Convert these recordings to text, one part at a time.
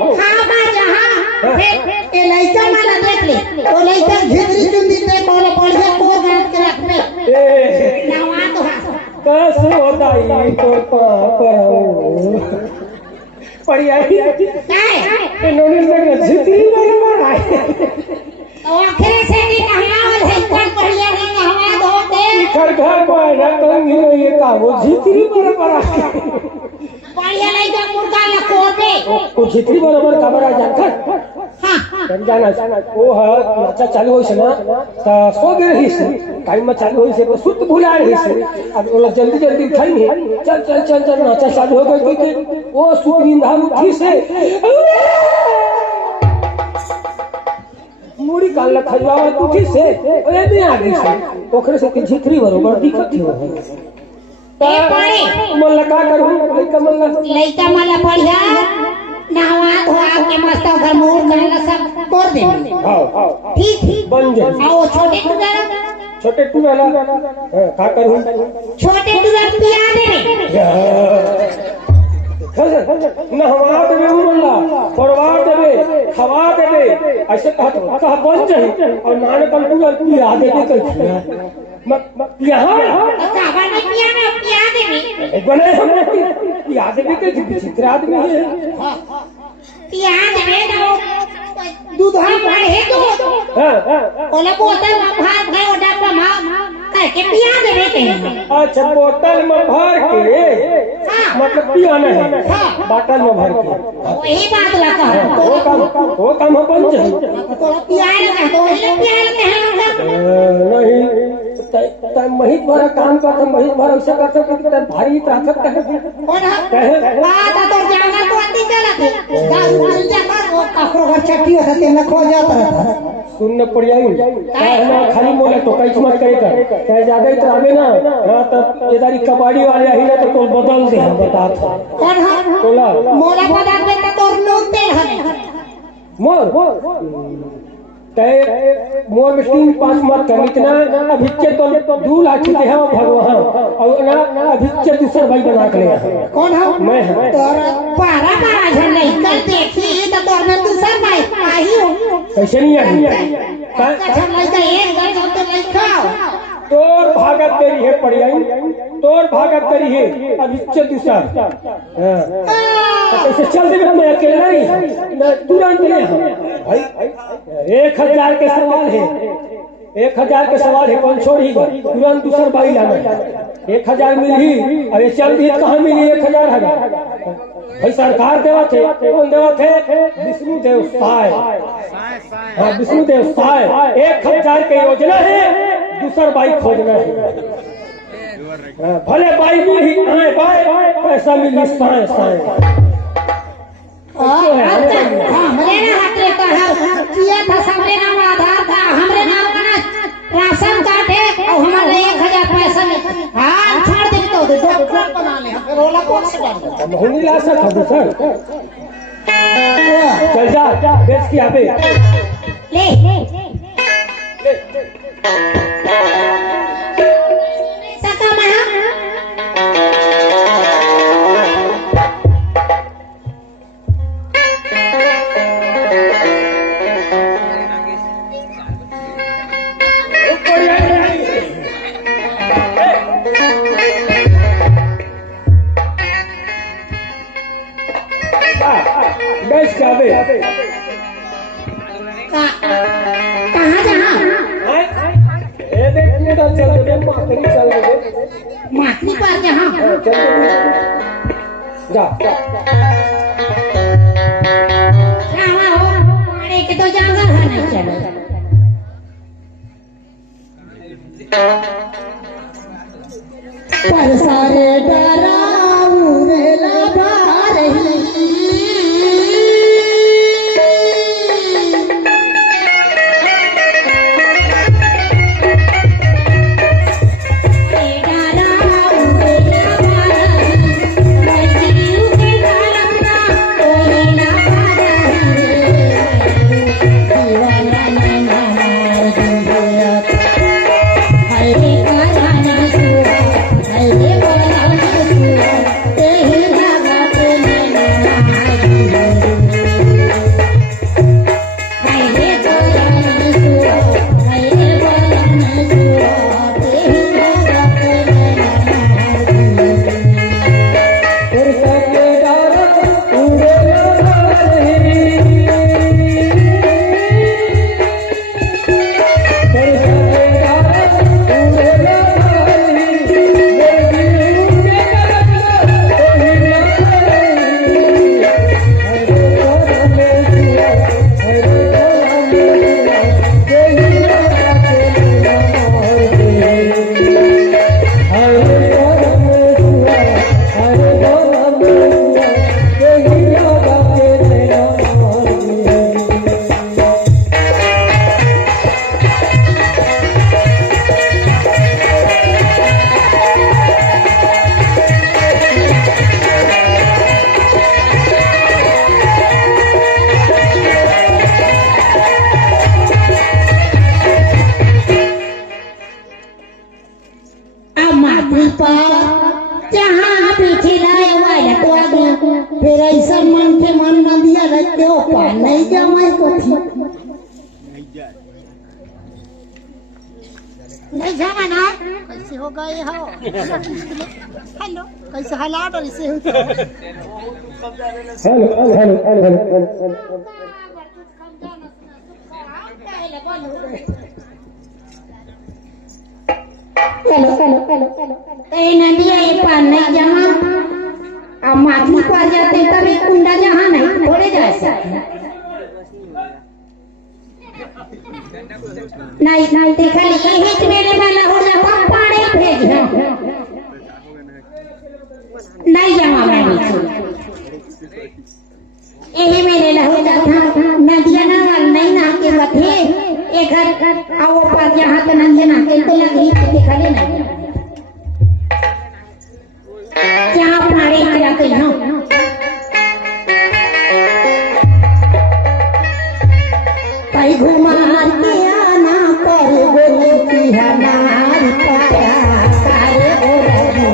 हां बा जहां ए लइका माला देख ले ओ लइका घिदरी चुंदी ते कोले बढ़िया को गांठ के रखबे ए नवा तो कस होदाई तो पापरो पड़ियाई काय इन्होंने लगा झिती बराबर आए आखिर से भी कहां होल है कौन बढ़िया रंग हवा दो दे घर को रतन ये का वो झिती बराबर आए बढ़िया लइका मुर्गा ला कोबे वो झिती बराबर कमरा जानकर हां जाना वो है अच्छा चालू होइस ना त सो गए हिस टाइम में चालू होइस तो सुत भुला हिस अब ओला जल्दी जल्दी उठाई नहीं चल नाचा चालू हो गई कि वो सुत नींदा उठी से मुड़ी काल खजवावा उठी से ओए में आ गई से ओखरे से की झिथरी बरोबर दिखत हो ए पड़े मन लगा करू लइका माला बढ़िया नहवा धोआ के मस्त घर मोर गाला सब कर दे हां ठीक बन जाए हां वो छोटे टुवाला का करू छोटे टुवा पिया दे नहवा देवे उमला पड़वा देवे खवा देवे ऐसे कहा बन जाए और नाने कल टुवा पिया देवे कहती यहाँ काबा में पिया देवे बने हम पिया देवे के विचित्र आदमी है पिया देवे ना दूध हम बढ़े दूध ओला बोतल में भात है ओ डब्बा में करके पिया देवे कहीं अच्छा बोतल में भर के मतलब पियाना है बोतल में भर के वही बात ला कहा वो काम बन जाए तो पिया लगा तो वही पिया लगे हम नहीं महित भरा काम करते महित भरा ऐसे करते कि भारी ताकत कहे बात तो जाना तो अंधी चला थे दारू पीता कर वो काफरो घर चट्टी होता ते न खो जाता था सुनने पड़ जाई कहना खाली मोले तो कई मत करे कर कहे ज्यादा ही तरावे ना हां तो इधर कबाड़ी वाले ही ना तो कोई बदल दे हम बता कौन है बोला मोला पता में तो नोट दे हमें मोर तय मोर मशीन पास मत कर इतना अभिच्चे तो 2 लाख दे हम भगवान और ना अभिच्चे दूसरा भाई बना के ले कौन है मैं तोर पारा झन नहीं कर देखी तो तोर में दूसरा भाई आई हो कैसे नहीं आई का झन नहीं का एक गन तो नहीं खाओ तोर भागत तेरी है पड़ियाई तोर भागत तेरी है अभिच्चे दूसरा ऐसे चल दे मैं अकेला ही ना तुरंत ले भाई 1000 के सवाल है 1000 के सवाल है कौन छोड़ी तुरंत दूसर बाई लाना 1000 मिली अरे चल दी कहाँ मिली 1000 है भाई सरकार देवा थे कौन देवा थे विष्णु देव सहाय हाँ विष्णु देव सहाय 1000 की योजना है दूसर बाई खोजना है भले बाई मिली पैसा मिली साए साए हमरे ना हाथ लेता है किया था हमरे नाम आधार था हमरे नाम का राशन कार्ड है और हमारे 1000 पैसा में हां छोड़ दे तो डॉक्टर बना ले फिर रोला कौन से डाल मोहनी ला सकता सर चल जा बेच के आबे ले सका मैं बेच के आबे कहाँ जहाँ ए देखिए तो चल दे माखनी चल दे माखनी पर जहाँ जा जाना हो मारे के तो जाना है नहीं चलो पर सारे डराऊ रे लगा रही हरे का जाना सुहा हरे बोला फिर ऐसा मन के मन न दिया रखते हो पा नहीं जमाई को थी नहीं जाना ना कैसे हो गए हो हेलो कैसे हालात और इसे नदिया ये पान नहीं जमा अब माथी पर जाते तभी कुंडा जहाँ नहीं थोड़े जैसे नहीं देखा यही मेरे वाला हो जाता पाड़े भेज नहीं जमा मैं यही मेरे लहो जाता नदिया ना नहीं ना के बथे एक घर आओ पर जहाँ तो नंगे ना के तो लगी दिखा ले नहीं क्या पाड़े जाते हैं कई घुमार के आना कर बोले की हमार पाया सारे बोले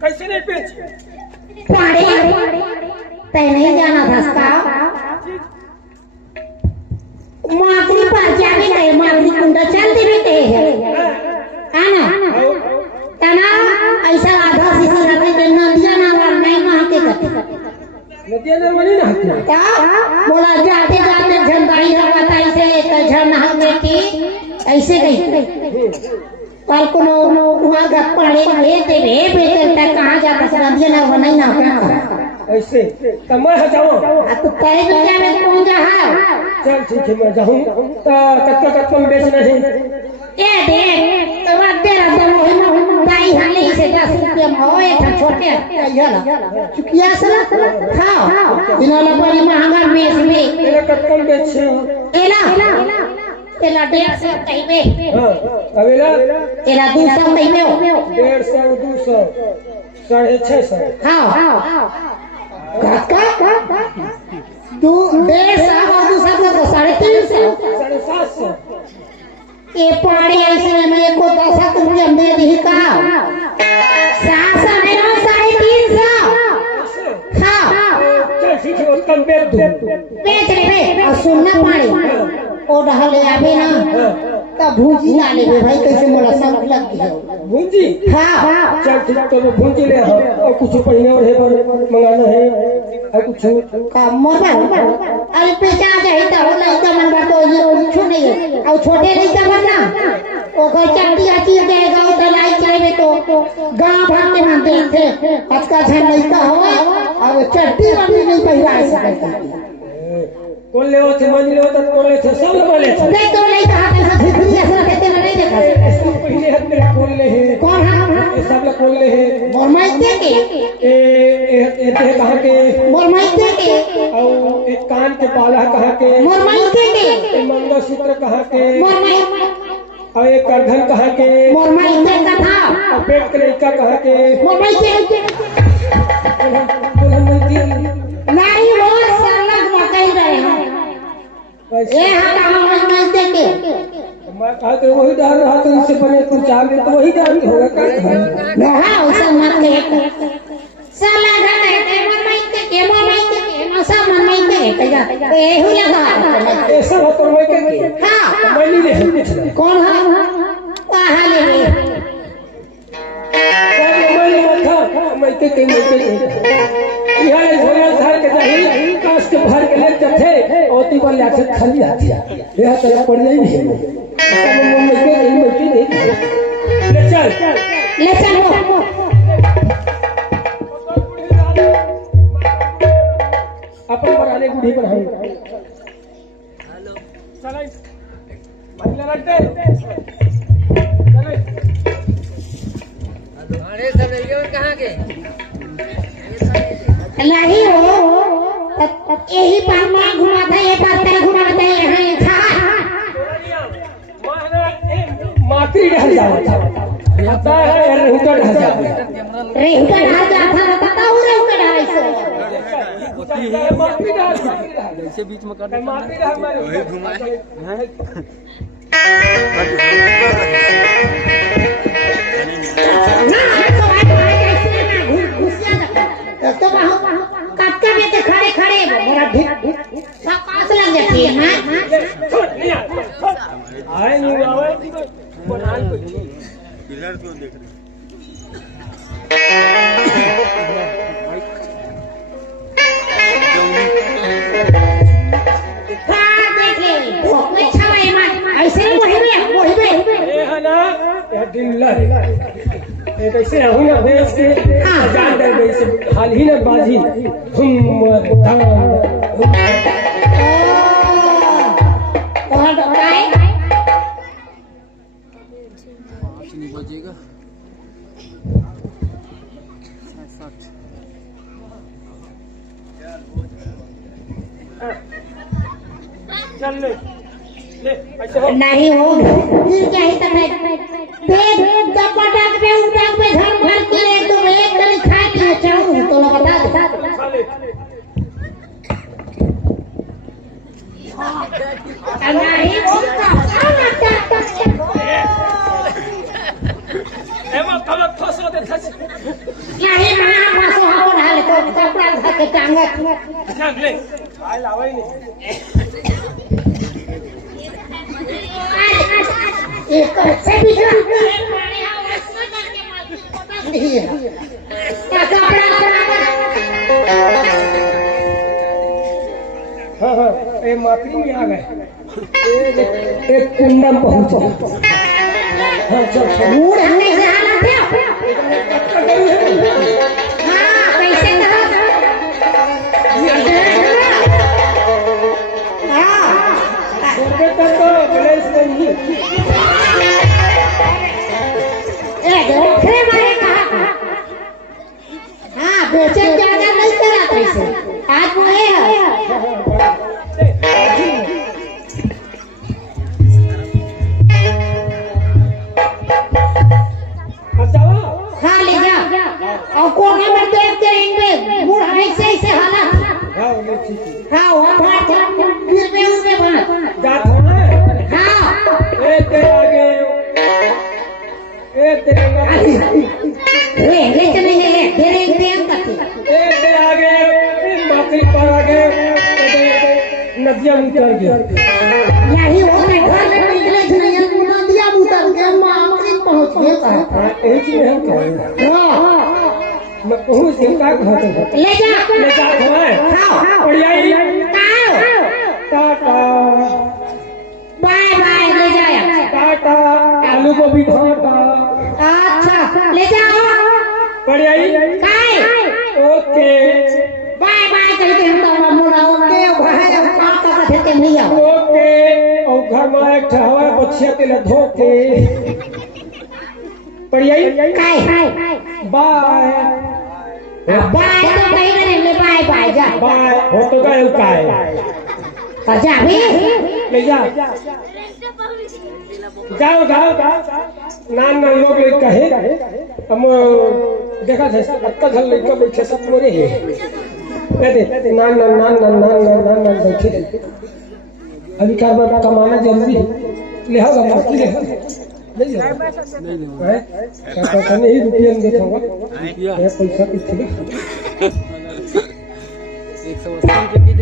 कैसे नहीं बेच तय नहीं जाना था मातरी पर जाने गए मातरी कुंडा चलते रहते है ना तना ऐसा आधा सीसी रखे के नदिया ना नहीं वहां के नदिया ना वही ना क्या बोला जाते जाते झंडाई हवा ऐसे झरना बेटी ऐसे गई कल को वहाँ का पढ़े लेते रे बेटे कहाँ जाता नदिया ना वो नहीं ना ऐसे तो मैं जाऊँ तो कई दुनिया में कौन जहाँ चल ठीक है मैं जाऊँ कत्ता में बेचना है ये देख तो बात तेरा जब वो दाई हाले से 10 रुपये में हो एक छोटे यार चुकिया से खाओ इन्होंने बड़ी महंगा में मेरा कत्ता में बेचे एला 150 कहीं हाँ अवेला 200 कहीं हो 150 200 650 हाँ तू 150 और दूसरा तो 350 750 ये पाड़ी ऐसे में को 10 रुपया दे दी का 700 में 350 हाँ चल ठीक है उसका बेच रे और सुनना पाड़ी ओ डहले आवे ना तब भूजी डाले भाई कैसे मोला सब लग गया भूजी हाँ चल ठीक तो भूजी ले और कुछ पहिने और है मंगाना है और कुछ का मोरा अरे पेचा जाए तो नहीं तो मन बात तो छूने और छोटे नहीं तो बनना ओ कोई चट्टी आती जाएगा तो लाइट चलेबे तो गांव भर के मन देखते आज का झन नहीं तो हो और चट्टी वाली नहीं पहिरा सकता कौन ले थे मान ले तो कौन ले थे सब बोले थे नहीं तो नहीं कहा ऐसा भिखरी ऐसा कहते नहीं देखा इसको पहले हाथ में कौन ले है कौन है ये सब लोग कौन ले है मोरमाइते के ए कहां के मोरमाइते के और एक कान के बाला कहां के मोरमाइते के मंगलसूत्र कहां के मोरमाइते और एक करधन कहां के मोरमाइते का था और पेट के लड़का कहां के मोरमाइते नहीं वो सरलग में कह रहे हैं ये हटा मोरमाइते के मैं कहा तो वही डाल रहा तो इससे बने तू चाल तो वही डाल होगा क्या नहीं उसे मत कहे साला घरे के मोरमाइते के मौसा मोरमाइते के जा एहु लगा ऐसा हो तो मैं के हां मैं नहीं ले कौन है कहां ले मैं के यहाँ झोला धार के जाही काश के भर के ले जथे ओती पर लाके खाली हाथी यह तो पड़ जाई नहीं मैं के नहीं ले चल वो अपन बनाने गुड़ी पर हम हेलो चल महिला लड़ते अरे सब ये कहाँ के नहीं हो यही पर मैं घुमाता ये पर तेरे घुमाता यहाँ ये था मातरी ढल जाता पता है रेहुका ढल जाता रेहुका ढल जाता बताता हूँ रेहुका ढल से मातरी ढल ऐसे बीच में कर मातरी ढल मारे वही घुमाए ना तो आज ऐसे ना घुसिया तो वहाँ कच्चा में तो खड़े खड़े मेरा ढिक सब पास लग जाती है ना आए नहीं आवे इधर क्यों देख रहे ऐसे वही में ए है ना ये दिन लग ये कैसे हूं ना देश के जान दे वैसे हाल ही ना बाजी हम नहीं बजेगा चल ले ऐसे हो नहीं हो फिर क्या ही तक पेट दपटक पे उठक पे घर भर के तो एक गली खा के चाहूं तो ना बता दे नहीं होता एमा कलक फसो दे थस नहीं मना फसो हो ढाल तो कपड़ा धर के टांगा चल ले आय लावे नहीं एक से भी हाँ हाँ ये माकड़ी में आ गए एक कुंडम पहुंच हाँ चल मूड हमने से हालत है हाँ कैसे कहा तो गणेश नहीं देखने वाले कहा हाँ बेचे ज्यादा नहीं करा कैसे आज बोले हाँ ले जा और कोने में देखते रहेंगे बूढ़ा ऐसे ऐसे हालत हाँ वहाँ बात फिर भी उनमें बात जात हो ना हाँ तेरे आगे तेरे ले चले गए तेरे तेरे आगे माकड़ी पर आगे नदियाँ उतर गया यही होते घर में निकले थे नदियाँ उतर के मामले पहुँच गए यही चीज हम कहें मैं कहूँ चिंता कहते हैं ले जा हमें बढ़िया टाटा बाय बाय ले जाया टाटा आलू को भी भाटा अच्छा ले जाओ बढ़िया काय ओके बाय बाय कहते हम तो मोरा ओके भाई हम का लिया ओके और घर में एक ठहवा बच्चिया के लिए धोके पढ़ियाई काय बाय बाय तो नहीं करेंगे बाय बाय जा बाय हो तो गए काय जा भी ले जा जाओ जाओ नान नान लोग ले कहे हम देखा थे अक्का घर लड़का बैठे सब मोरे है कहते नान बैठे अभी कारबार कमाना जरूरी है ले आओ बाकी ले नहीं नहीं रुपया नहीं देता पैसा पीछे 180 की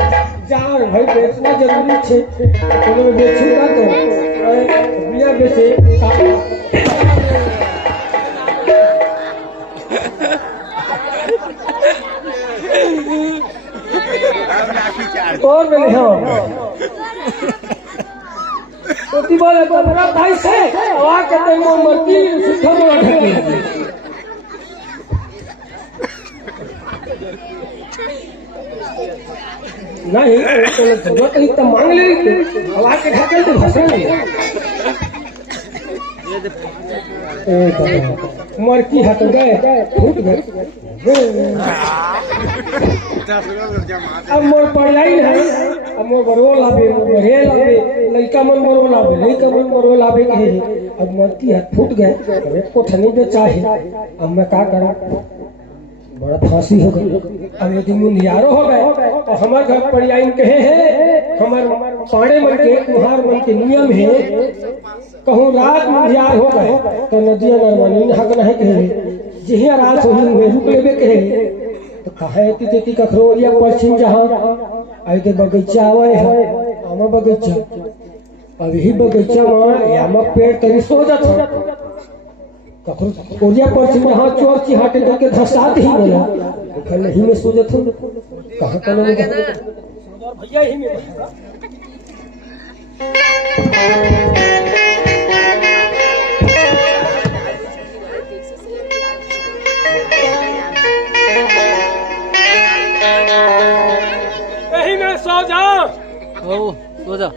जाओ भाई बेचना जरूरी है कोनो में बेचूंगा तो बिया बेचे और मैंने हाँ तो ती बोले तो मेरा भाई से आवाज करते हैं मर्की सुखा बोला ढके नहीं तो जरूरत नहीं तो मांग ले आवाज के ढके तो हंसेंगे मर्की हाथ गए फूट गए अब मोर पढ़ाई है अब मोर बरो लाभे मोर बढ़े लाभे लड़का मन बरो लाभे लड़का मन बरो लाभे के अब मर्की हाथ फूट गए अब एक कोठनी पे चाहे अब मैं क्या करा बड़ा फांसी हो गई अब यदि मुनियारो हो गए तो हमारे घर पढ़ाई कहे हैं हमारे पाड़े मन के कुहार मन के नियम है कहूँ रात मुनियार हो गए तो नदिया नरमनी हक नहीं कहे जिहिया रात हो रुक लेबे कहे तो कहे तेती कखरो या पश्चिम जहाँ आई तो बगीचा आवे है आमा बगीचा अब ही बगीचा में आमा पेड़ तरी सो जाता कखरो ओरिया पश्चिम जहाँ चोर चिहाटे करके धसात ही मिला कल ही में सो जाता कहाँ कल भैया ही में सो जाओ ओ सो जा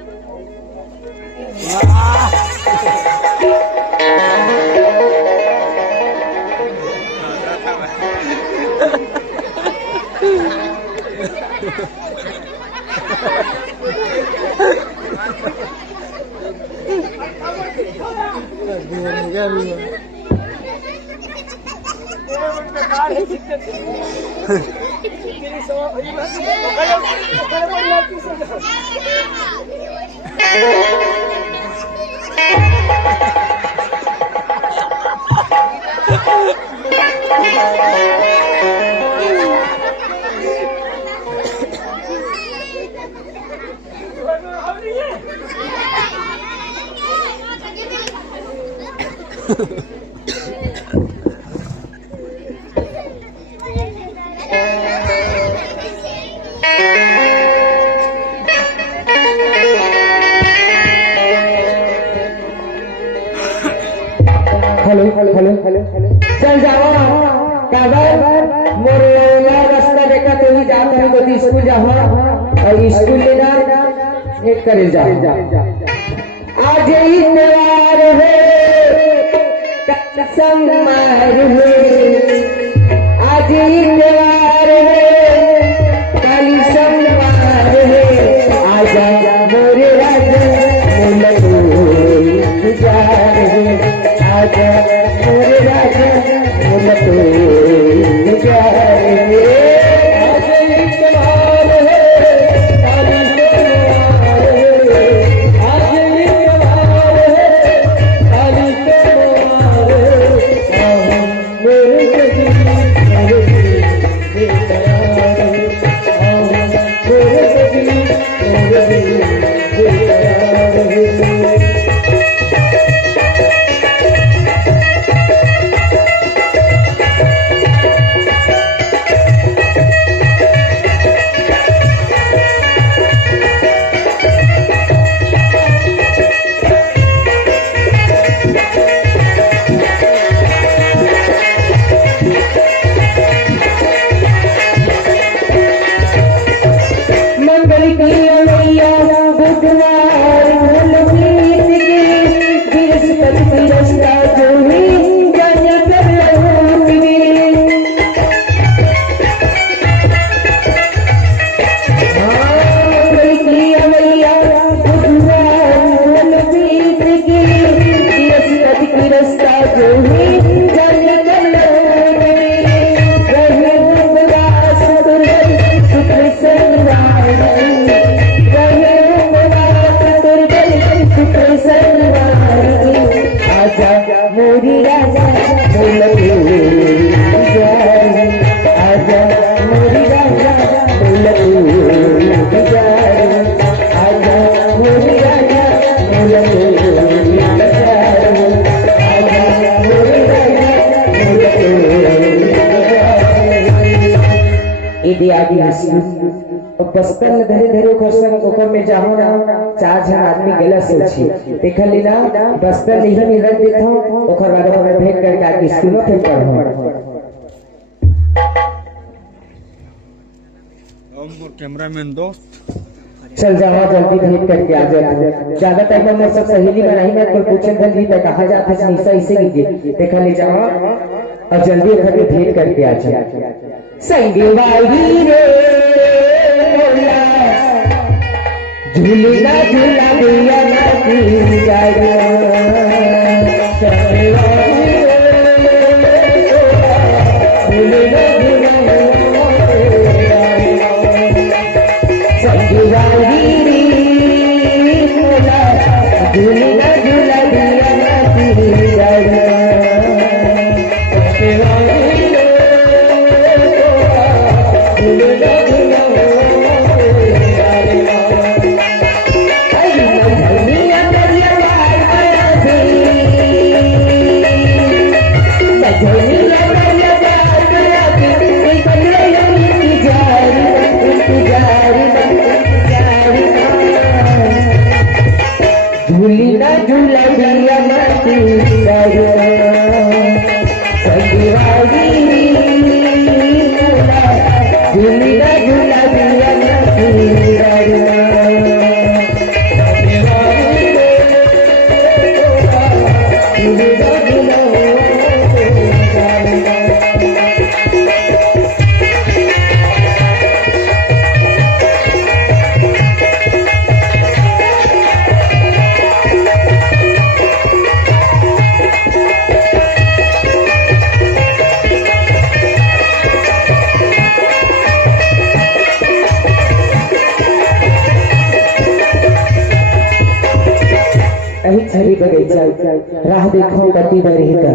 चल जाओ मोर रास्ता देखा तो ही जाता है तो स्कूल जाओ और स्कूल लेना एक करे जा आज इतवार है संगमार है आज इतवार है कल संगमार है आजा मोरे राजा गुजार है आजा मोरे राजा गुजार है आज इतवार है कल संगमार है आज इतवार है कल संगमार है मेरे बुधवार भल बीत गए बृहस्पति रास्ता जो ही जाने कर लौट गए बुधवार भल बीत गए बृहस्पति रास्ता जो ही जाने कर लौट गए मोरी राजा बोल आजा मोरी राजा बोल आजा मोरी राजा बोल आजा मोरी राजा बस्तर धीरे धीरे ओकर में जाओ ना 4 जन आदमी गेला सोची देखल लीला बस्तर नहीं मिल देत हो ओकर बाद ओकर भेंट करके आके स्कूल में पढ़ो हम कैमरामैन दोस्त चल जाओ जल्दी भेंट करके आ जाओ ज्यादा टाइम में सब सहेली बनाई में कोई पूछे जल्दी तक कहा जाता है ऐसा ऐसे कीजिए देखा ले जाओ और जल्दी घर में भेंट करके आ जाओ संगीवाई रे झूलना झूला दिया ना झूलना झूला दिया झूलना झूला दिया मती झूलना झूला दिया छरी बगैचा राह देखो कति बरही का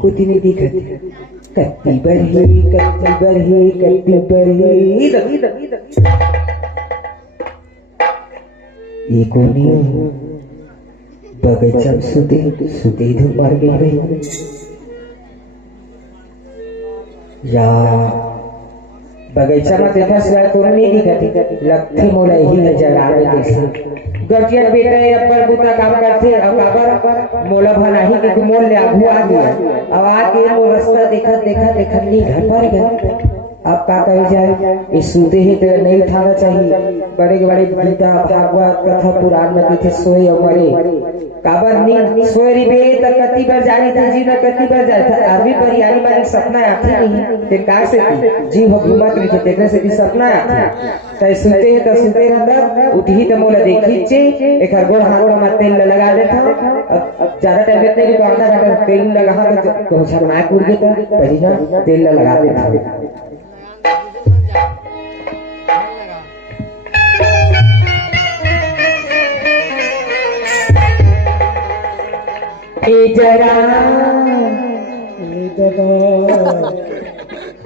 कुति नहीं दिखत कति बरही ये कोनी बगैचा सुते धूप मार गई या बगीचा में देखा सिवाय कोई नहीं दिखती लगती मोला यही नजर आ रही है गर्जियन बेटा अब्बर बुता काम करते अब अबर मोला भला ही के मोल ले आगू आ गया अब आके वो रास्ता देखा नहीं घर पर गया अब का कही जाए इस सूते ही तो नहीं थाना चाहिए बड़े गीता भागवत कथा पुराण में थे सोए मरे काबर नींद सोए री बे त कति बार जानी था जी न कति बार जाए था आदमी पर यानी बारी सपना आती नहीं फिर का से जी हो घुमत रही देखने से भी सपना आती त सुनते हैं तो सुनते रहता उठी तो मोला देखी चे एक गोड़ हाथ में तेल लगा देता अब ज्यादा टाइम लेते नहीं तो आधा घंटा तेल लगा तो कुछ मैं कूद गया पहले ना तेल लगा देता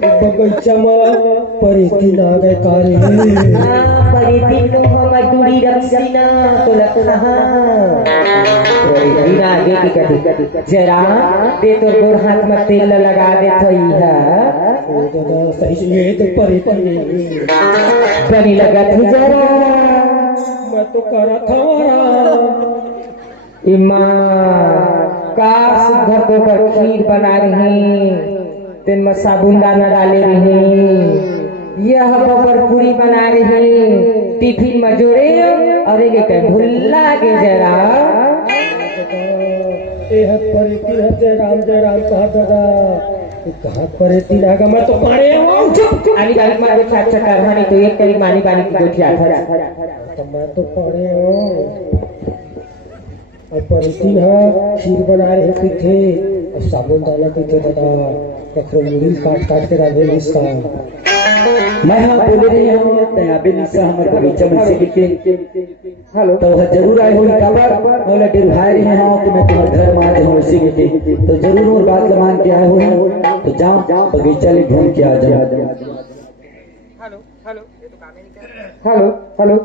बगीचा में परिधि ना गए कारे परिधि तो हम दूरी रखना तो लखना परिधि ना आगे की कटी जरा दे तो गोड़ हाथ में तेल लगा दे थई है सही से ये तो परिधि बनी लगा थी जरा मैं तो करा था ईमान का सुधर को पर खीर बना रही तेन में साबुन दाना डाले रही, यह बबर पूरी बना रही, टिफिन में जोड़े और एक भुल्ला के जरा जय राम कहा दादा कहा परे तीन मैं तो पाड़े आनी बानी मारे छाट छकार मानी तो एक करी मानी बानी की गोठी आधा तो मैं तो पाड़े और परिती खीर बना रहे पीछे और साबुन दाना पीछे दादा कखरो मुड़ी काट काट के राधे इसका मैं हाँ बोले रही हूँ तया भी निशा हमारे बगीचा में से लिखे हेलो तो जरूर आए हो काबर बोले डेर भाई रहे हाँ कि मैं तुम्हारे घर में आते हूँ उसी के तो जरूर और बात मान के आए हो तो जाओ बगीचा ले घूम के आ जाओ। हेलो हेलो ये तो काम ही नहीं कर रहा। हेलो हेलो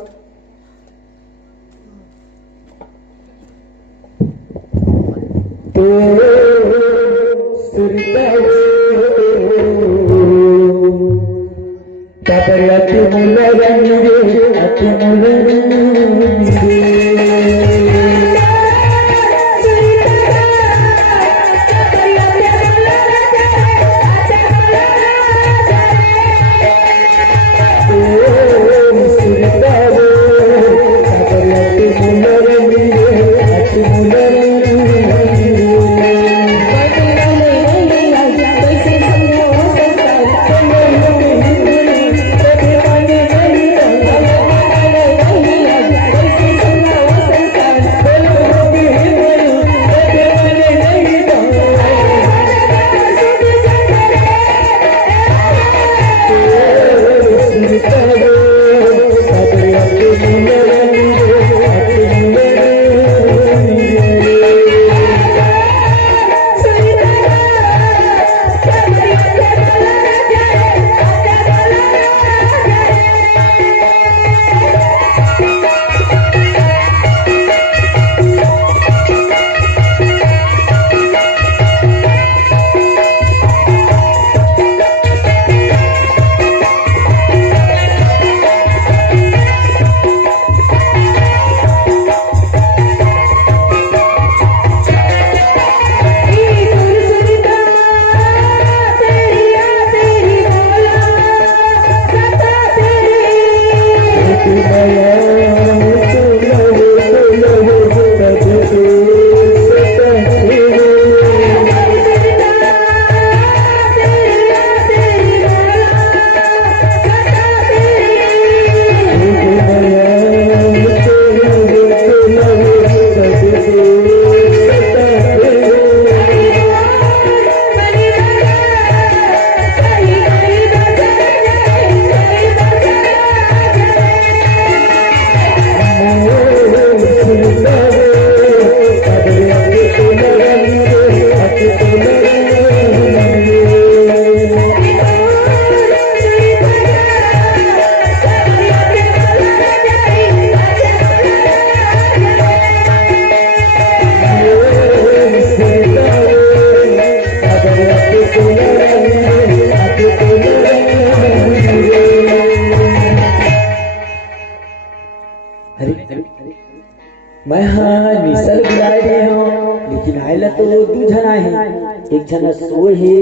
मैं हाँ निशा बुलाए रहे हूँ लेकिन आयला तो दू जन आए हैं, एक जन सोए है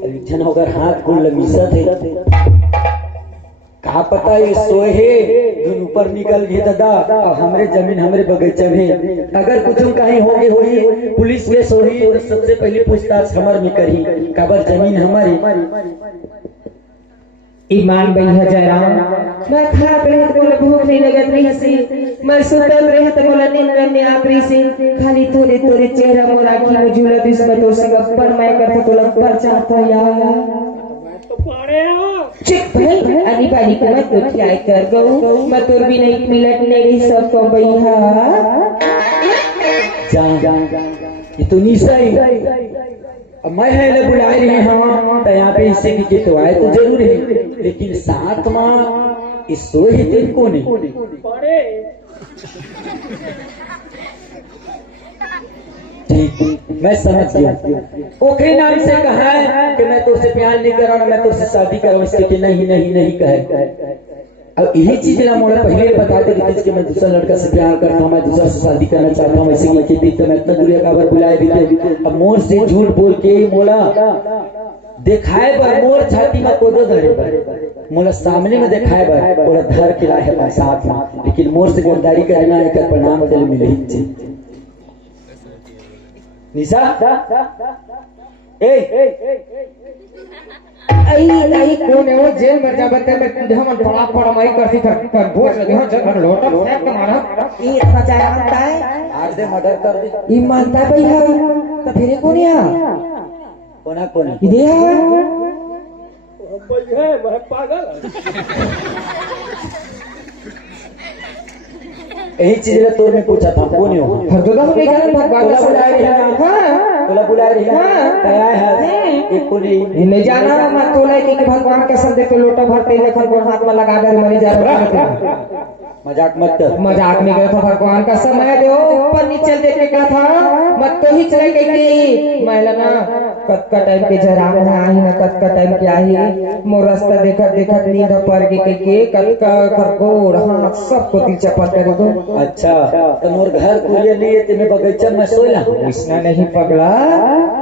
और एक जन होकर हाथ गोल मिसा थे कहा पता ये सोए है धुन ऊपर निकल गए दादा और हमारे जमीन हमारे बगीचे में अगर कुछ कहीं होगी हुई पुलिस में सोही तो सबसे पहले पूछताछ हमारे में करी काबर जमीन हमारी ईमान बई है जयराम मैं खात रहे तो बोले भूख नहीं लगत रही सी मैं सुतल रहे तो बोला नींद में आत रही सी खाली थोड़े थोड़े चेहरा मोरा की में झूलत इसमें तो से गप्पर मैं करते बोला पर चाहता यार तो पाड़े चुप भाई अनी बानी को मैं तो क्या कर गऊ मैं तो भी नहीं मिलट नहीं रही सब को भैया जान ये तो निशा ही अब मैं है ले बुलाए रहे हम तो यहाँ पे इससे की तो आए तो जरूर है लेकिन साथ में इस सो ही दिन को नहीं ठीक मैं समझ गया ओखरे नाम से कहा है कि मैं तो उससे प्यार नहीं कर रहा मैं तो उससे शादी करूँ इसके कि नहीं नहीं नहीं कहे अब यही चीज ना मोला पहले बताते कि मैं दूसरा लड़का से प्यार करता हूँ मैं दूसरा से शादी करना चाहता हूँ ऐसे की तो मैं इतना दूर काबर बुलाए भी थे अब मोर से झूठ बोल के मोला देखाए बर मोर छाती में कोदो धरे बर मोला सामने में देखाए बर ओला धर के लाए है साथ में, लेकिन मोर से गद्दारी करना एक परिणाम चल मिले ही निशा नहीं कौन है वो जेल में जाबत में हम बड़ा पड़माई करती कर भोज लगे हो जब लोटा फेंक के मारा ई इतना चाय मानता है आज दे मर्डर कर दे ई मानता है भैया तो फिर कौन है कोना कोना इधर है मैं पागल यही चीज तोर में पूछा था कौन हो हरदोला में जान भगवान तोला का बुला रही है हां तोला बुला रही है क्या है एक कोनी नहीं जाना मैं तोला कि भगवान कसम दे के लोटा भरते लेखन को हाथ में लगा दे मनी जा रहा मजाक मत कर मजाक नहीं करता भगवान का समय दे ऊपर नीचे देखे का था मत तो ही चले गई मैं ना कत का टाइम के जरा में आई ना कत का टाइम के आई मोर रास्ता देखत देखत नींद पर के कत का खरगोर हां सब को तिल चपत कर दो अच्छा तो मोर घर कोरिया नहीं है तेरे बगीचा में सोला कृष्णा नहीं पगला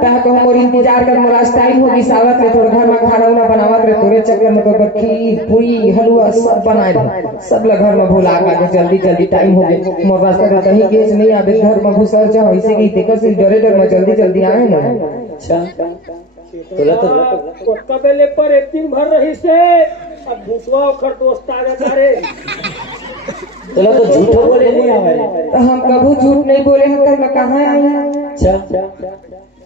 कह को मोर इंतजार कर मोर टाइम होगी सावत ले तोर घर में खाना उना बनावत रे तोरे चक्कर में तो खीर पूरी हलवा सब बनाए दे सब ल घर में भूला के जल्दी जल्दी टाइम हो गया मोर रास्ता का कहीं गेज नहीं आवे घर में घुसर जा ऐसे की देखो से डरे डर में जल्दी जल्दी आए ना अच्छा तोला तो कबेले पर एक दिन भर रही से अब भूसवा ओखर दोस्त आ जाता रे तोला तो झूठ बोले नहीं आवे तो हम कभी झूठ नहीं बोले हैं तब कहां आए अच्छा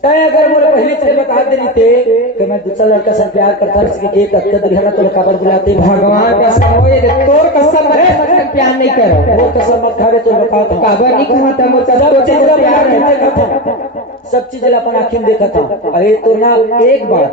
तय अगर मोरे पहले से बता देनी थे कि मैं दूसरा लड़का से प्यार करता इसके एक हफ्ते दिखाना तो काबर बुलाते भगवान का कसम ये तोर कसम मत प्यार नहीं करो वो कसम मत खावे तो बताओ तो काबर नहीं कहा था मुझसे सब चीज प्यार देखा था सब चीज अपन आंखें में देखा था अरे तो ना एक बार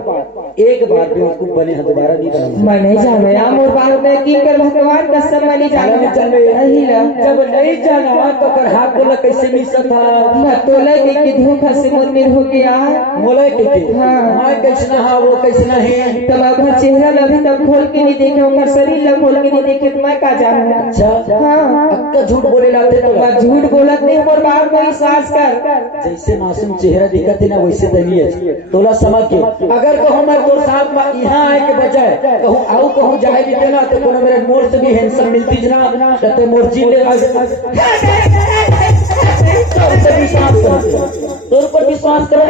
बेवकूफ बने हैं दोबारा नहीं बना मैं नहीं जाना यार मोर बात में की कर भगवान कसम मैं नहीं जाना यही ला जब नहीं जाना तो कर हाथ बोला कैसे मिल सकता मैं तोला के धोखा से मुंह हो गया मोला के हां मैं कैसना है वो कैसना है तब अगर चेहरा अभी तक खोल के नहीं देखे उनका शरीर ला खोल के नहीं देखे तो मैं का जानूं अच्छा हां अक्का झूठ बोले लाते तो मैं झूठ बोलत नहीं मोर बात को विश्वास कर जैसे मासूम चेहरा दिखते ना वैसे नहीं है तोला समझ के अगर को हम तो साथ में यहां आए के बजाय कहूं आओ कहूं जाए भी ना तो कोनो मेरे मोर से भी हैंडसम मिलती जना तो मोर जी ले तोर पर विश्वास करो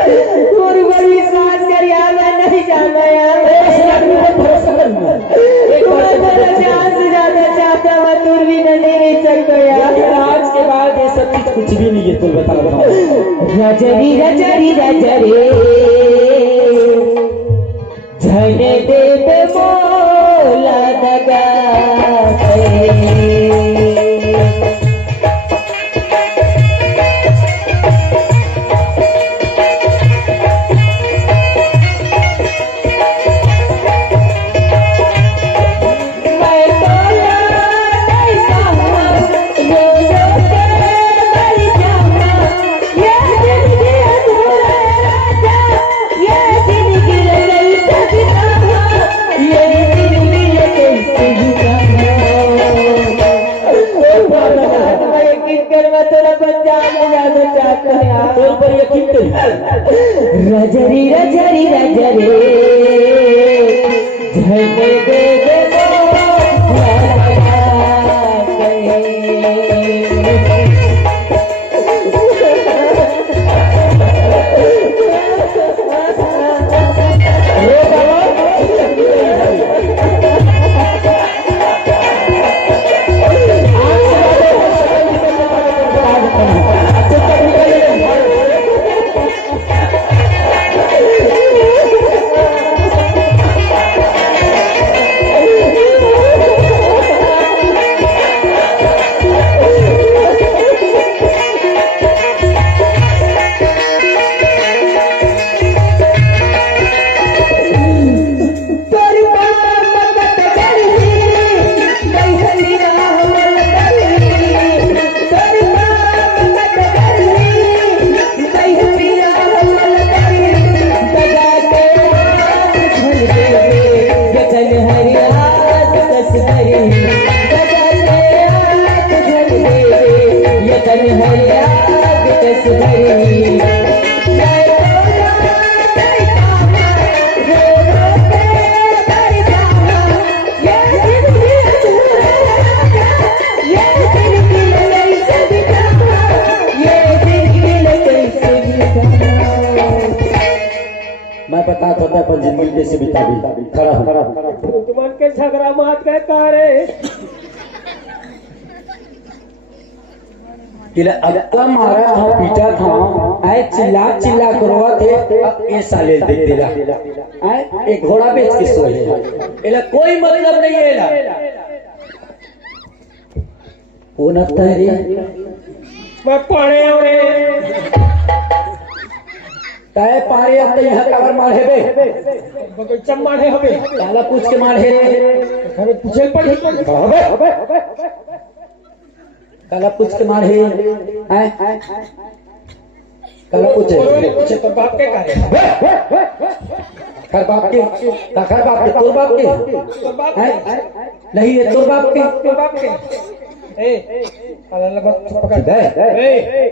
तोर पर विश्वास कर यार मैं नहीं जानता यार भरोसा कर एक बार मेरा जान से ज्यादा चाहता मैं दूर भी नहीं सकता यार आज के बाद ये सब चीज कुछ भी नहीं है तुम बता रजरी रजरी रजरे झने दे मोला दगा रजरी रजरी रजरे झने दे के झगड़ा मात के करे किला अक्का मारा था पीटा था आए चिल्ला चिल्ला करवा थे ये साले देख दिला आए एक घोड़ा बेच के सोए एला कोई मतलब नहीं है एला वो नता है रे मैं पढ़े और ताए पारे अब तो यहाँ कवर मार है बे बगीचा मारे हवे ताला पूछ के मार है हमें पूछे पड़ी अबे काला पूछ के मार है आए काला पूछे तो बाप के करे खर बाप के तोर बाप के हैं? नहीं है तोर बाप के काला लगा पकड़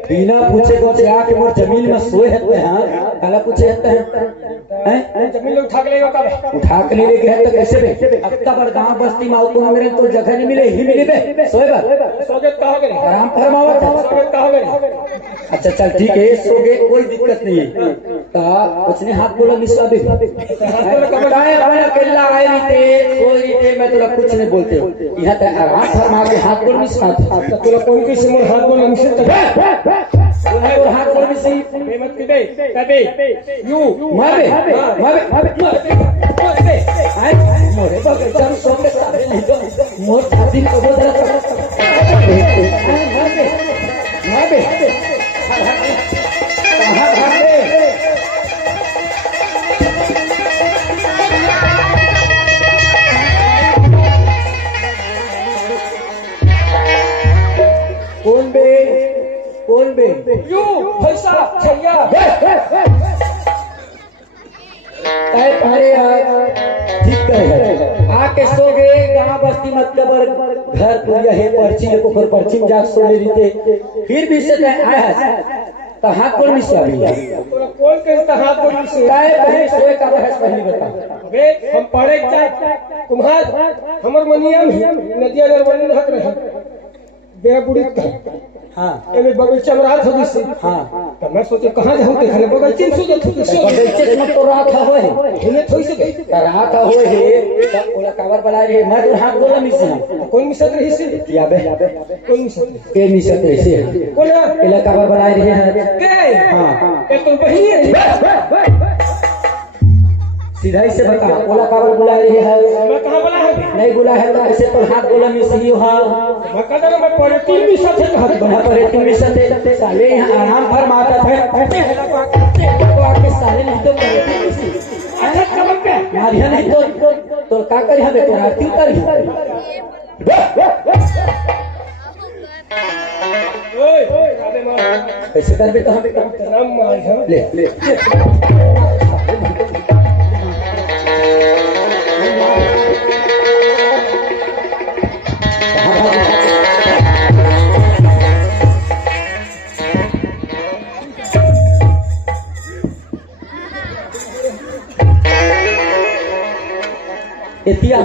बिना पूछे को आके मोर जमीन में सोए हते हैं काला पूछे हते हैं जमीन उठा के लेगा कब उठा के ले गए तो कैसे बे अब तक गांव बस्ती में तो मेरे तो जगह नहीं मिले ही मिले बे सोए बात सोगे कहा गए आराम फरमावत है सोगे कहा गए अच्छा चल ठीक है सोगे कोई दिक्कत नहीं है ता उसने हाथ बोला मिश्रा भी बताए भाई अकेला आए नहीं थे सोई थे मैं तुला कुछ नहीं बोलते यहां तक आराम फरमा के हाथ बोल मिश्रा तुला कौन किसी मोर हाथ बोल मिश्रा तक और हाथ बोल मिश्री पेमेंट की दे तबे यू मारे आए मोरे बगल चल सोगे सारे नहीं तो मोर छाती को बोल मारे कहां भागे कौन बे यू पैसा छैया ताए पारे ठीक है आके सो गए गांव बस्ती मत कबर घर पूरा है पर्ची को फिर पर्ची में जा सो ले रीते फिर भी से आया तो हाथ कौन मिसवा भी कौन कहता हाथ बोल मिश्रा ताए पहले सोए का बहस पहली बता अबे हम पढ़े जाए कुम्हार हमर मनिया में नदिया नरवनी हक रहे बेरा बुड़ी हां एमे बगीचा में रात होगी से हां तो मैं सोचे कहां जाऊं देखने बगीचे में सोचे थी सो बगीचे में तो रात होए हिने थोड़ी से गई रात होए है तब ओला कवर बना रहे मैं तो हाथ बोला मिसना कोई मिसत रही से या बे कोई मिसत के मिसत ऐसे कौन है एला कवर बना रहे हैं के हां ये तो बहनी है सीधा ही से बता ओला कवर बुला रहे हैं मैं कहां बोला है नहीं बुला है तो ऐसे तो हाथ बोला मिसरी हो मैं कहता मैं पढ़े तीन मिसत है हाथ बना पर तुम मिसते साले यहाँ आराम फरमाता था तो आके साले नहीं तो करते अरे कब के मारिया नहीं तो का करी हमें तो आरती उतारी ओए अबे मार कैसे कर बे तो हमें नाम मार है ले एतिया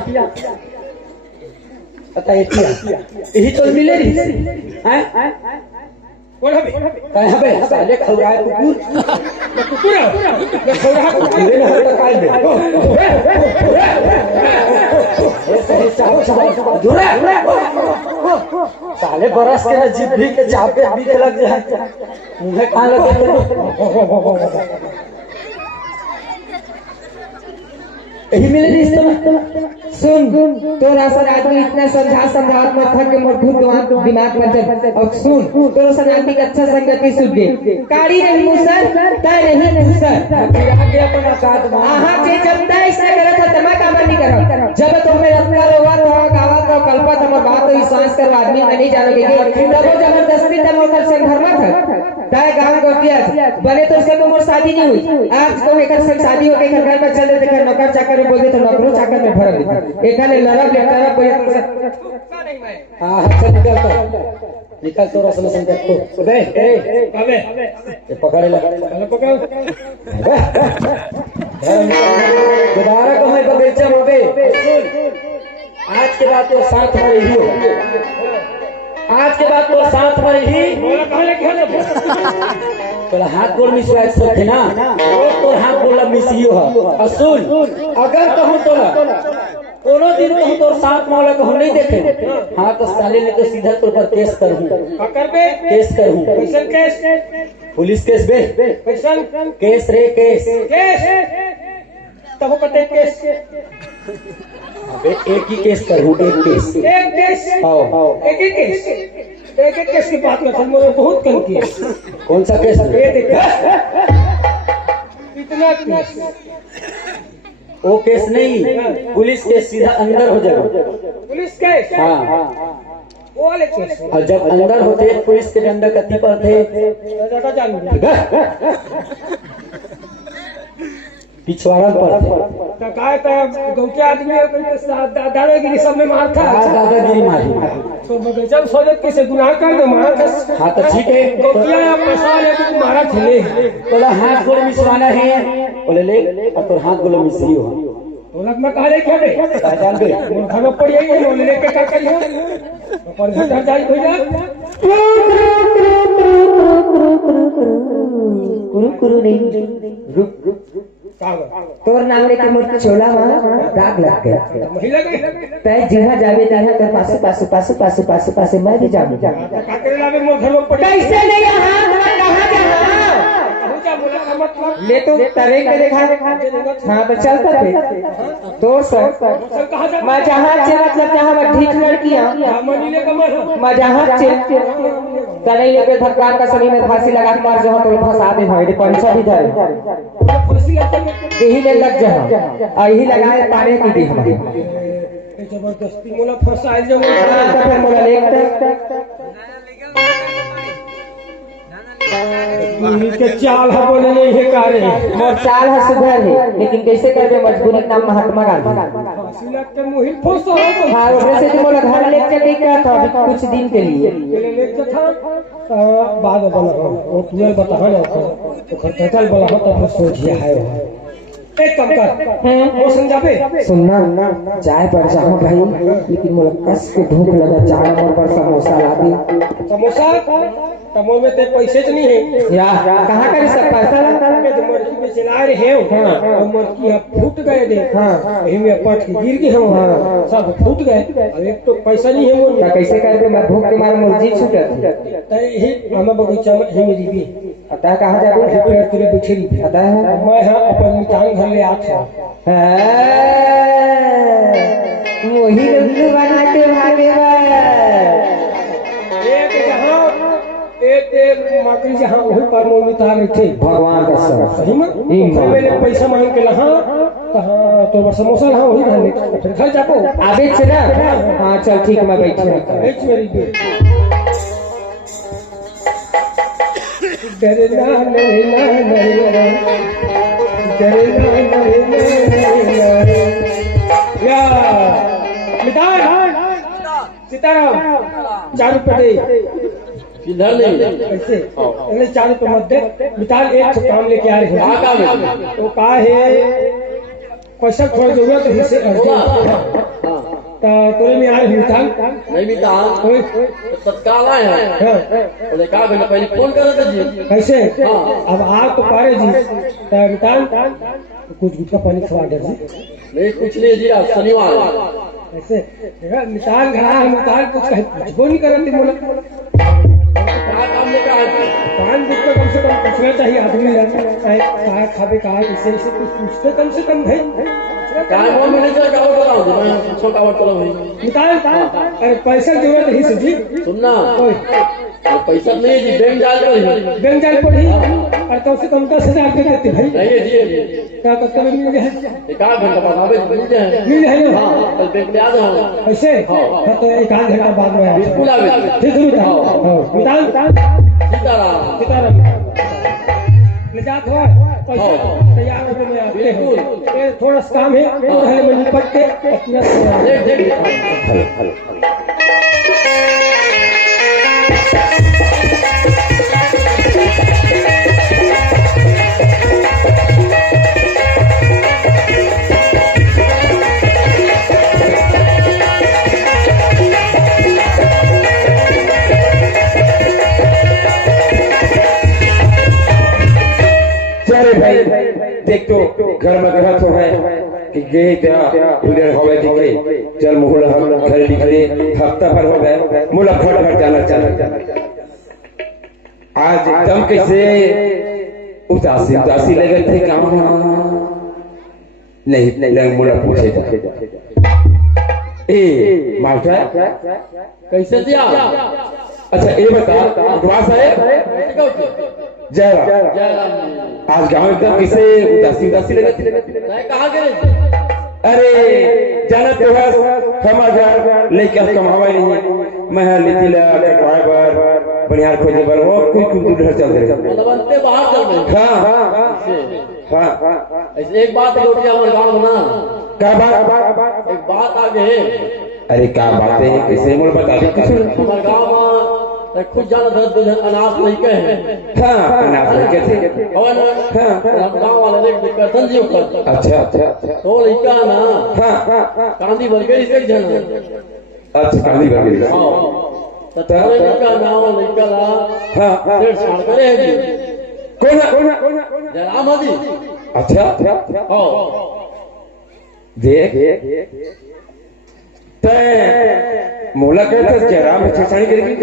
पता एतिया यही तो मिले रही हैं कौन है कहे हबे साले खौराए कुकुर कुकुर मैं खौरा कुकुरे न होता काल में सही चाहो दूरे साले बरस के न जिभ के चापे बीते लग जाए मुंह कहां लगे यही मिले रही सुन तोरा सन आदमी इतना समझा समझात मत था कि मोर खुद दिमाग में चल अब सुन तोरा सन आदमी का अच्छा संगति सुन दे काड़ी नहीं मुसर तय नहीं मुसर आगे अपना साथ में आहा के जब तय से करत था तमा काम नहीं करो जब तुम्हें रत्ना रोवा तो गावा तो कल्पा तम बात तो विश्वास करो आदमी नहीं जाने के तब जबरदस्ती तम ओकर संग धर्म था तय गांव को किया बने तो से मोर शादी नहीं हुई आज को एकर संग शादी हो के घर में चले देखे नौकर चाकर में बोल दे तो नौकरों चाकर में भर दे एखाने लड़ब लेकर कोई हां निकल तो रसम संकट को बे अबे ये पकड़े लगा पकड़ दोबारा को मैं बगीचा में बे आज के बाद तो साथ में रही हो आज के बाद तो साथ में रही बोला कहां लेके आने तोला हाथ गोल मिसवा सब थे ना तो हाथ गोल मिसियो है और सुन अगर कहूं तोला कोनो दिन कहूँ तो साथ मौला को हम नहीं देखे। हाँ तो साले ने तो सीधा तौर पर केस करूँ, केस करूँ, पुलिस केस बे, केस रे केस, तब कहते केस अबे एक ही केस करूँ, एक केस, आओ एक ही केस, एक एक केस की बात करता हूँ, मुझे बहुत कम किया। कौन सा केस? ये देखो इतना केस, वो केस नहीं, पुलिस केस सीधा अंदर हो जाएगा। पुलिस केस, हाँ वो वाले केस। और जब अंदर होते पुलिस के डंडा कत्ती पर थे ज्यादा जानू पिछवाड़ा पर थे। काय गाँव के आदमी दादागिरी सब में मार था, दादागिरी मारी। तो जब सोचे कैसे गुनाह कर दो मारा था। हाँ तो ठीक है, गौतिया पैसा लेके मारा थे, बोला हाथ गोड़ मिसवाना है, बोले ले और तो हाथ गोड़ मिसरी हो। बोला मैं कहा ले क्या दे जान गए घर में पड़ी है, बोले लेके क्या करिए पर घर जाई भैया कुरु नहीं रुक तोर नाम लेके मोर चोला में दाग लग गया। महिला गई तय जहाँ जावे तहाँ कर पासु पासु पासु पासु पासु पासु मैं भी जाऊँ। का करे लागे मोर घर में पड़ी कैसे नहीं यहाँ कहाँ जहाँ क्या बोला का मतलब ले तो तरे के देखा। हाँ तो चलता थे तो सर कहां जा मैं जहाँ से मतलब जहाँ मैं ठीक लड़कियाँ मनीले का मर मैं जहाँ से तरे लेके भगवान का शरीर में फांसी लगा मार जहाँ तो फंसा दे भाई पैसा भी धरे फांसी लगता यही ले लग जहाँ और यही लगाए तारे की दी हमारी जबरदस्ती मोला फंसा जो फिर मोला लेकर के चाल है बोले नहीं है कारे मोर चाल है सुधर है लेकिन कैसे करबे मजबूरी नाम महात्मा गांधी फांसी लग के मुहिल फंस हो तो हाँ वैसे तो मोला घर ले चले गया था अभी कुछ दिन के लिए ले था बाद में बोला वो तुझे बता ना तो खर्चा बोला हो तो सोचिए है एक काम कर वो समझाबे सुनना चाय पर जाऊं भाई लेकिन मोला कस के भूख लगा चाय मोर पर समोसा ला दी। समोसा तमो में ते पैसे तो नहीं है या कहां कर सब पैसा लगा जो मोर की चला रहे हैं और मोर की फूट गए दे यही में पट के गिर गए हम सब फूट गए और एक तो पैसा नहीं है मोर कैसे करबे मैं भूख के मारे मोर जी छूटत त यही हम बगीचा में ही मेरी भी पता कहां जा रही पेड़ तेरे बिछड़ी पता है मैं हां अपन मिठाई घर ले आता वही लल्लू बना के भागे एक माकड़ी जहाँ वही पर मोमी तार थे भगवान का सब सही में मैंने पैसा मांग के लहा कहाँ तो समोसा लहा वही खाने फिर घर जाको आबे चला। हाँ चल ठीक मैं बैठे बेच मेरी भी डरना नहीं डरना नहीं या सीताराम 4 रुपए दे किधर ले कैसे अरे 4 रुपए मत दे मिताल एक काम लेके आ रहे हैं तो कहा है पैसा थोड़ा जरूरत है इसे तो तोरे में आए मिताल नहीं भी कहा तत्काल आए हैं बोले कहा मैंने पहले फोन करा था जी कैसे अब आ तो पारे जी तो मिताल कुछ गुटका पानी खवा दे जी नहीं कुछ नहीं जी आज शनिवार ऐसे मिताल घरा है मिताल कुछ कुछ नहीं करती बोला क्या काम लेकर आए थे 5 दिन तो कम से कम पूछना चाहिए आदमी कहा खावे कहा इसे इसे कुछ पूछते कम से कम भाई क्या वो मैनेजर का और बताओ मैं छोटा और चलो भाई मिताल अरे पैसा जरूरत है जी सुनना पैसा नहीं है जी बैंक जाल पर बैंक जाल पर ही और कम से कम 10,000 दे देते भाई नहीं है जी क्या करते में मिल जाए एक आध घंटा बाद आवे मिल जाए हाँ कल बैंक ले आ जाओ ऐसे हाँ तो 1 आध घंटा बाद में बिल्कुल आवे ठीक है मिताल सीताराम सीताराम ले जात हो पैसा तैयार होने में आते हैं थोड़ा सा काम है पहले में निपट के भाई देख तो घर में ग्रह तो है कि गए क्या उधर हवे दिखे चल मोहला हम घर निकले, हफ्ता भर हो गए, मोला घर घर जाना चाहिए। आज एकदम कैसे उदासी उदासी लगे थे, कहाँ नहीं मोला पूछे ए मास्टर कैसे दिया? अच्छा ये बता उपवास है जय राम। आज गाँव एकदम किसे उदासी उदासी लगे थे, कहाँ गए? अरे जाना तो है हमारा लेकर कमावा नहीं, मैं लेती ला कटवाए पर बनियार खोजे पर वो कोई दूर चल रहे मतलब बाहर चल रहे। हाँ ऐसे एक बात है हमारे गाँव में ना, क्या बात? एक बात आगे है। अरे क्या बात है, कैसे मोल बता दे कुछ। हमारे गाँव में खुद जाना था अनाथ नहीं कहे। हाँ अनाथ नहीं कहते। हम गाँव वाले देख संजीव कर। अच्छा अच्छा अच्छा तो लड़का ना हाँ कांदी भर गई से जाना। अच्छा कांदी भर गई। तो लड़का नाम लड़का ला हाँ डेढ़ साल करे है जी। कौन जयराम है जी। अच्छा देख मोला कहता जयराम छेड़छाड़ी करेगी।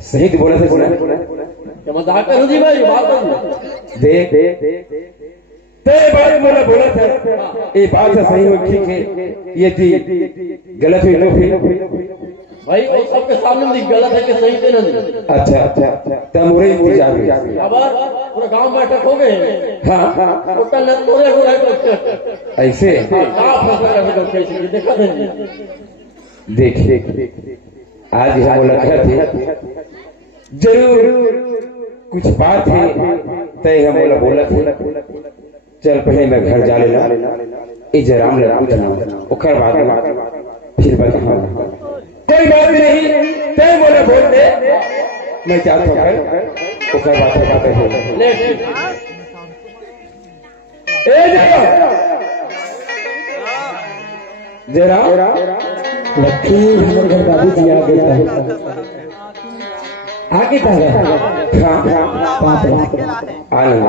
सही तो बोला था क्या मजाक कर जी भाई बात देख ते बात मोला बोला था, ये बात तो सही हो ठीक है, ये थी गलत हुई तो फिर भाई और सबके सामने गलत है कि सही थे ना। अच्छा अच्छा तब मोरे इंतजार में अब पूरा गांव बैठक हो गए। हाँ टोटल न तोरे हो रहा ऐसे क्या फैसला कर सकते कैसे देखा थे। देख आज हम लगा थे जरूर कुछ बात है तय हम बोला थे चल पहले मैं घर जा लेना, ये जयराम लगा पूछना ओखर बाद फिर बता कोई बात नहीं तय बोले बोल दे मैं चाहता हूँ ओखर बात जयराम लक्ष्मी हमारे घर बाबू जी आ गए आगे था आनंद।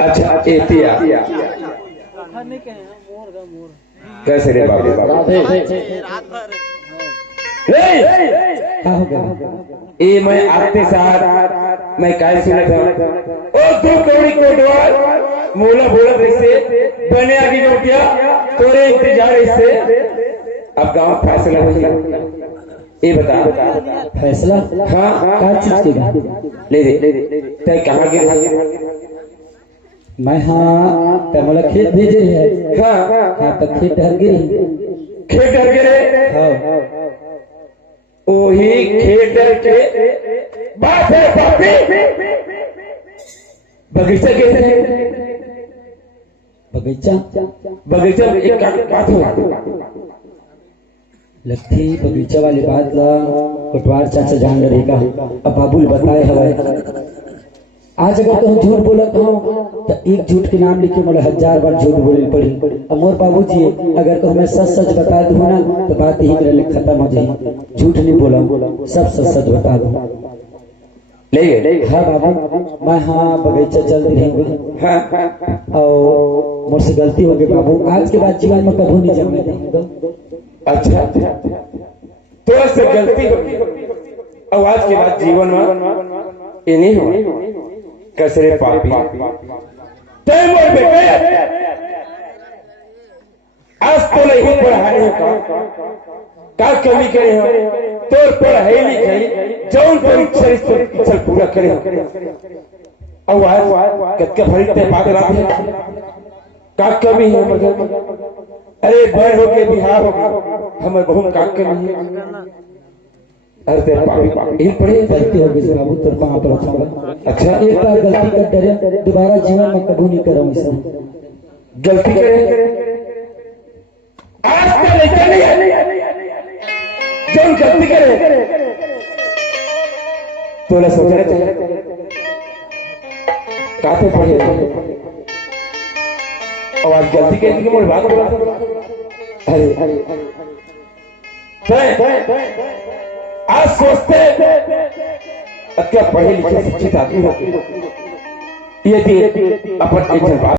अच्छा एतिया कैसे रे बाबू ये मैं आते साथ मैं काय सुना था ओ तू कौड़ी कोटवाल मोला बोला कैसे बने आगे नोटिया तोरे इंतजार इससे अब गांव फैसला हुई। ये बता फैसला हाँ क्या चीज का ले दे तय कहाँ गिर मैं हाँ तमला खेत भेजे है हाँ तो खेत हर गिरी खेत डर गिरे हाँ वही खेत डर के बात है पापी बगीचा कैसे बगीचा एक बात हो लगती बगीचा वाली बात ला कोटवार चाचा जान रहेगा। अब बाबुल बताए हवे आज अगर तुम झूठ बोलत हो तो एक झूठ के नाम लिखे मोला 1000 बार झूठ बोले पड़ी। अब मोर बाबूजी अगर तो मैं सच सच बता दूं ना तो बात ही मेरे लिए खत्म हो जाए। झूठ नहीं बोला सब सच सच बता दूं। ले हाँ बाबू मैं हाँ बगीचा चल रहेंगे हाँ और मुझसे गलती हो गई बाबू, आज के बाद जीवन में कभी नहीं जमने देंगे। अच्छा तो से गलती होगी और आज के बाद जीवन में ये नहीं हो कसरे पापी तय मोर बेटे आज तो नहीं पढ़ाई का कमी करे हो तो पढ़ाई लिखाई जौन परीक्षा पूरा करे और आज कतका भरी ते बात रात का कमी है मगर अरे बड़ हो के बिहार हो हमें बहुत का कमी है। अरे तेरे पापी इन पढ़े गलती हो गई बाबू तो वहां पर अच्छा एक बार गलती कर डरे दोबारा जीवन में कभी नहीं करूँ इसे। गलती करे आज का लड़का नहीं है जो गलती करे तो ना सोचना चाहिए काफी पढ़े और आज गलती कहती कि मुझे बात बोला अरे आज सोचते क्या पढ़े लिखे शिक्षित आदमी होते ये थी अपन एक बात